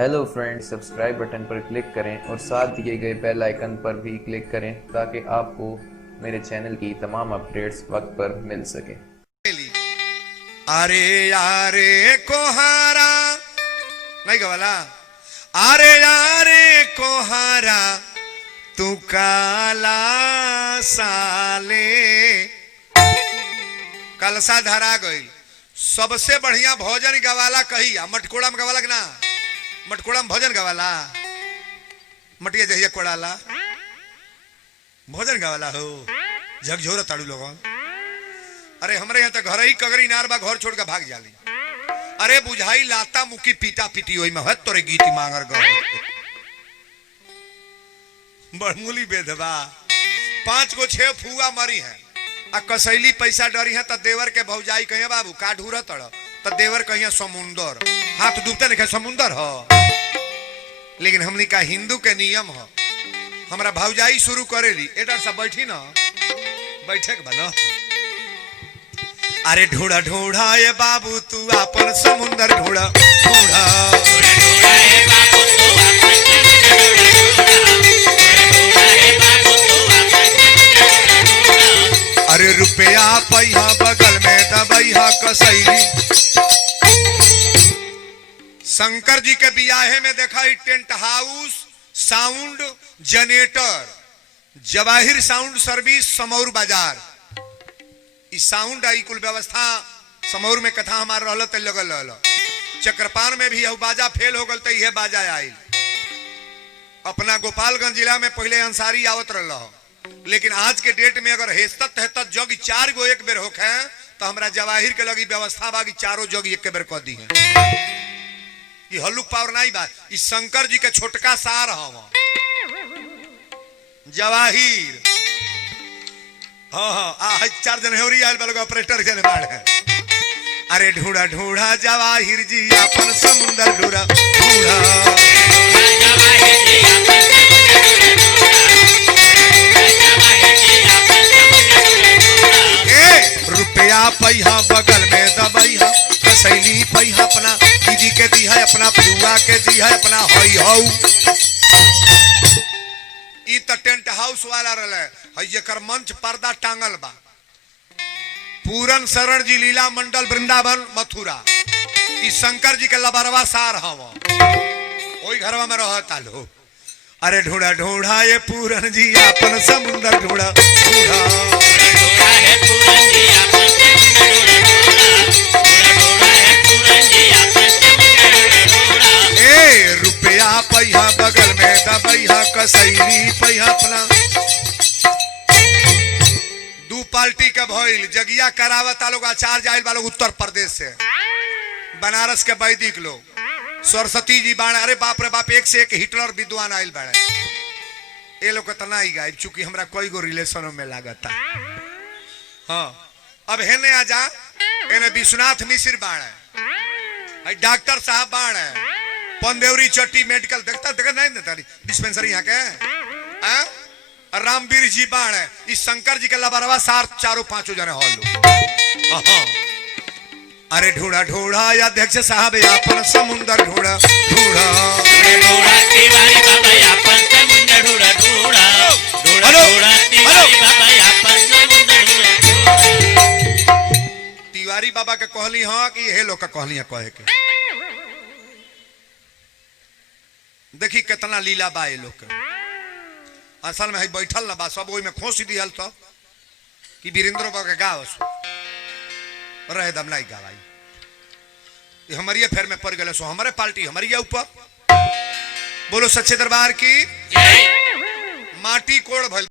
Hello friends, subscribe button पर click करें और साथ दिए गए बेल आइकन पर भी क्लिक करें ताकि आपको मेरे चैनल की तमाम अपडेट्स वक्त पर मिल सके। अरे यारे कोहारा नहीं गवाला। अरे यारे कोहारा तू काला साले कलसा धरा गई। सबसे बढ़िया भोजन गवाला कहिया मटकोड़ा में गवाला ना, मटकोड़ा में भोजन गवाला, मटिया जहिया कोड़ाला भोजन गवाला हो झकझोर ताड़ू लोग। अरे हमरे यहाँ तो घर ही कगरी नार बा, घर छोड़ के भाग जाली। अरे बुझाई लाता मुकी पीटा पीटी होई में तोरे गीती मांगर गो बड़मूली बेधवा 5 गो 6 फुआ मरी है आ कसैली पैसा डरी है। तो देवर के भौजाई कहिए बाबू का ढूर तड़ तो देवर कहिए समुंदर, हाथ डूबते नहीं समुंदर हो। लेकिन हमनी का हिंदू के नियम हो, हमरा भौजाई शुरू करेली एडर सब बैठी ना, बैठे के बना। अरे ढूढ़ा ढूढ़ा ये बाबू तू अपन समुंदर ढूढ़ा ढूढ़ा अरे रुपया पैहा बगल में दबैहा कसैली। शंकर जी के बियाहे में देखा ही tent house, sound generator, Jawahir sound service Samaur बाजार, इस साउंड आई कुल व्यवस्था समौर में कथा हमार रहल त लगल रहल। चक्रपान में भी बाजा फेल हो गल त यह बाजा आयल। अपना गोपालगंज जिला में पहले अंसारी आवत रहल, लेकिन आज के डेट में अगर हेस्तत हेतत जग 4 गो एक बेर होखे तो हमरा जवाहिर के लगी व्यवस्था बा कि 4 जग एक बेर कर दी है। ये हल्लुक पावर नहीं बा, इस शंकर जी के छोटका सार हवा जवाहिर। हाँ 4 जन हेरी आयल बल ऑपरेटर जने बाढ़ है। अरे ढूढ़ा ढूढ़ा जवाहिर जी अपन समुंदर ढूढ़ा ढूढ़ा रुपया पैहा बगल में दबैहा कसैली पैहा अपना दीदी के दी है, अपना फुआ के दी है, अपना हई हऊ। ई त टेंट हाउस वाला रहले है, जेकर मंच पर्दा टांगल बा। पूरन शरण जी लीला मंडल वृंदावन मथुरा, ई शंकर जी के लबरवा सार हवा, ओई घरवा में रहता लो। अरे ढूढ़ा ढूढ़ा ये पूरन जी अपन समुंदर ढूढ़ा ढूढ़ा रुपया पैहा बगल में दबैहा कसैली पैहा अपना। 2 पार्टी के भइल जगिया करावत लोग आचार जाइल वालों उत्तर प्रदेश से, बनारस के वैदिक लोग सरस्वती जी बाण। अरे बाप रे बाप, एक से एक हिटलर विद्वान आइल बाड़े। ये लोग तना ही गायब, चूंकि हमरा कोई गो रिलेशन में लागता। हाँ अब हेने आ जा, एने विश्वनाथ मिश्र बाण है, डॉक्टर साहब बाण है, पंदेवरी चट्टी मेडिकल देखता देखा नहीं देता डिस्पेंसरी यहाँ के रामवीर जी बाण है। इस शंकर जी के लबरवा सार 4-5 जने हॉल। अरे ढूढ़ा ढूढ़ा या अध्यक्ष साहब अपन समुंदर ढूढ़ा ढूढ़ा तिवारी बाबा के कहली हाँ कि यह लोग का कहली कहे के। देखी कितना लीला बा ये लोग के। असल में है बैठल ना बा सब ओई में खोसी दिहल तो कि वीरेंद्र बाबा के गाव रहे दम नहीं गावाई। हमारी फेर में पड़ गए सो हमारे पार्टी हमारी ऊपर। बोलो सच्चे दरबार की। माटी कोड़ भइल